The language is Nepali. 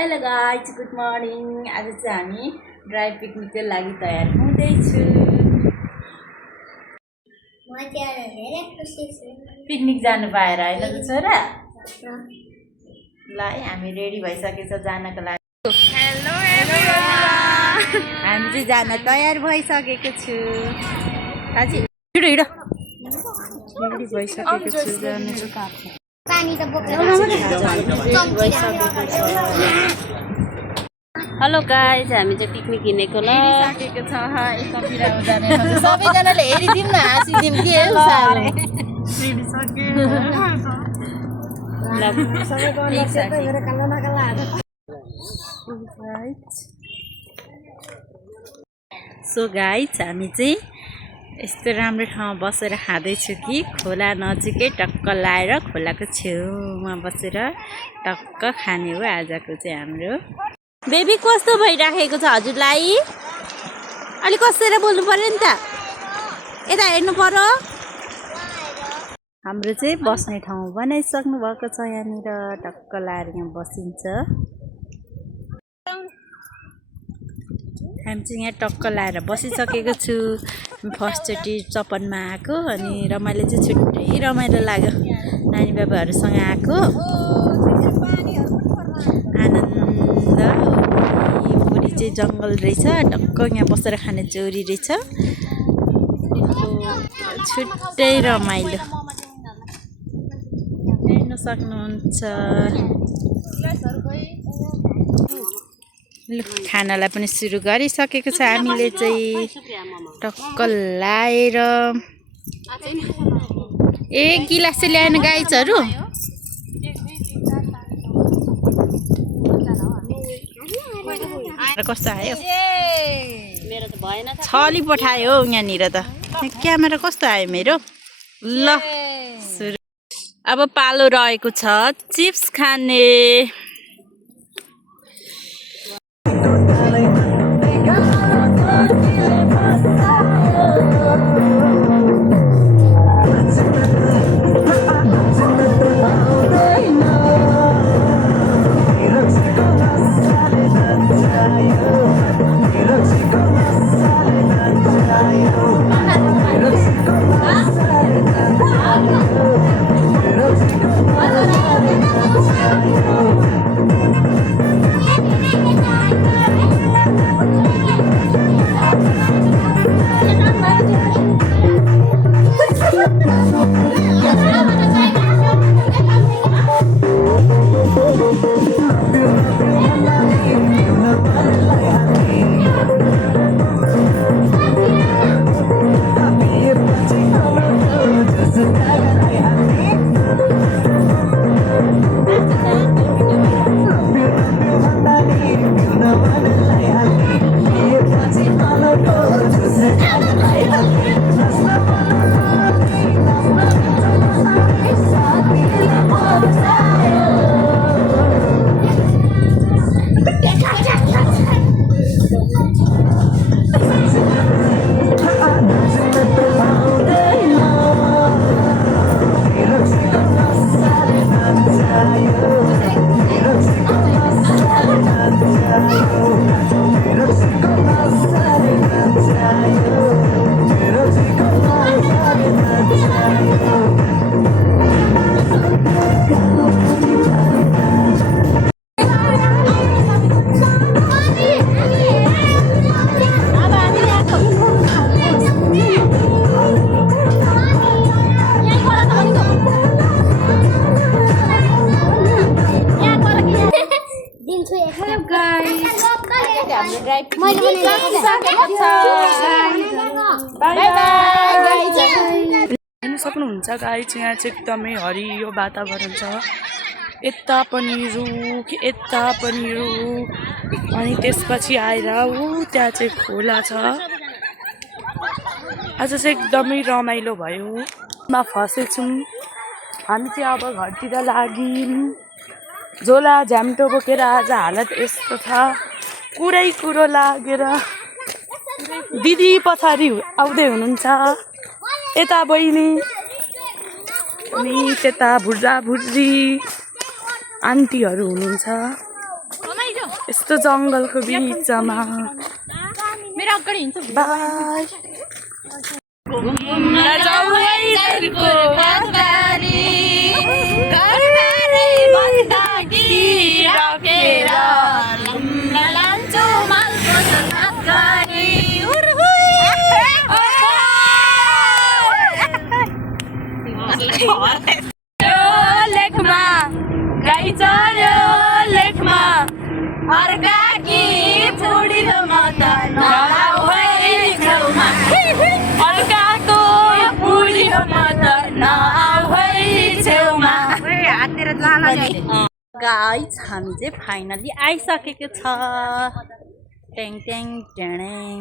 Hello guys, good morning. आज चाहिँ हामी ड्राई पिकनिकको लागि तयार हुँदैछु। पिकनिक जानु पाएर होइन त छोरा? ल है, हामी रेडी भइसकेछ जानको लागि। हेलो एभ्रीवन, हामी चाहिँ जान तयार भइसकेको छु। दाजु हिँड हिँड, रेडी भइसकेको छु जानु। हेलो गाइज, हामी चाहिँ पिकनिक हिँडेको ल सकेको छ। सबैजनाले हेरिदिउँ न, हाँसिदिउँ के सो गाइज, हामी चाहिँ यस्तो राम्रो ठाउँमा बसेर खाँदैछु कि खोला नजिकै टक्क लाएर खोलाको छेउमा बसेर टक्क खाने हो आजको चाहिँ हाम्रो। बेबी कस्तो भइराखेको छ हजुरलाई? अलिक कसेर बोल्नु पर्यो नि त, यता हेर्नु पर्यो। हाम्रो चाहिँ बस्ने ठाउँ बनाइसक्नु भएको छ। यहाँनिर टक्क लाएर यहाँ बसिन्छ। हामी चाहिँ यहाँ टक्क लाएर बसिसकेको छु। फर्स्टचोटि चपनमा आएको अनि रमाइलो चाहिँ छुट्टै रमाइलो लाग्यो। नानी बाबाहरूसँग आएको आनन्द। वरिपरि चाहिँ जङ्गल रहेछ, टक्क यहाँ बसेर खाने चोरी रहेछ, छुट्टै रमाइलो हेर्न सक्नुहुन्छ। खानालाई पनि सुरु गरिसकेको छ हामीले चाहिँ टक्क लाएर। ए गिलास चाहिँ ल्याएन गाइजहरू? कस्तो आयो? मेरो त भएन, छली पठायो यहाँनिर त। क्यामेरा कस्तो आयो मेरो? ल सुरु। अब पालो रहेको छ चिप्स खाने। हेर्न सक्नुहुन्छ गाइज, यहाँ चाहिँ एकदमै हरियो वातावरण छ। यता पनि रुख, यता पनि रुख, अनि त्यसपछि आएर त्यहाँ चाहिँ खोला छ। आज चाहिँ एकदमै रमाइलो भयो। मा फसेछौँ हामी चाहिँ। अब घरतिर लाग्यौँ। झोला झ्याम्टो बोकेर आज हालत यस्तो छ, कुरो लागेर। दिदी पछाडि आउँदै हुनुहुन्छ, यता बहिनी अनि त्यता भुर्जा भुर्जी आन्टीहरू हुनुहुन्छ। यस्तो जङ्गलको बिचमा मेरो अगाडि हिँड्छ बाई घुम्न जाऊ है झर्को बारी घरबारै बन्दाकी राखेर घुम्न लान्छु मालको सत्कारी लेखमा गाई चल्यो लेखमा अर्काकी फुडिलो म त नआऊ है छेउमा अर्काको फुडिलो म त नआऊ है छेउमा गाइस हामी चाहिँ फाइनली आइसकेको छ टेङ टेङ टेङ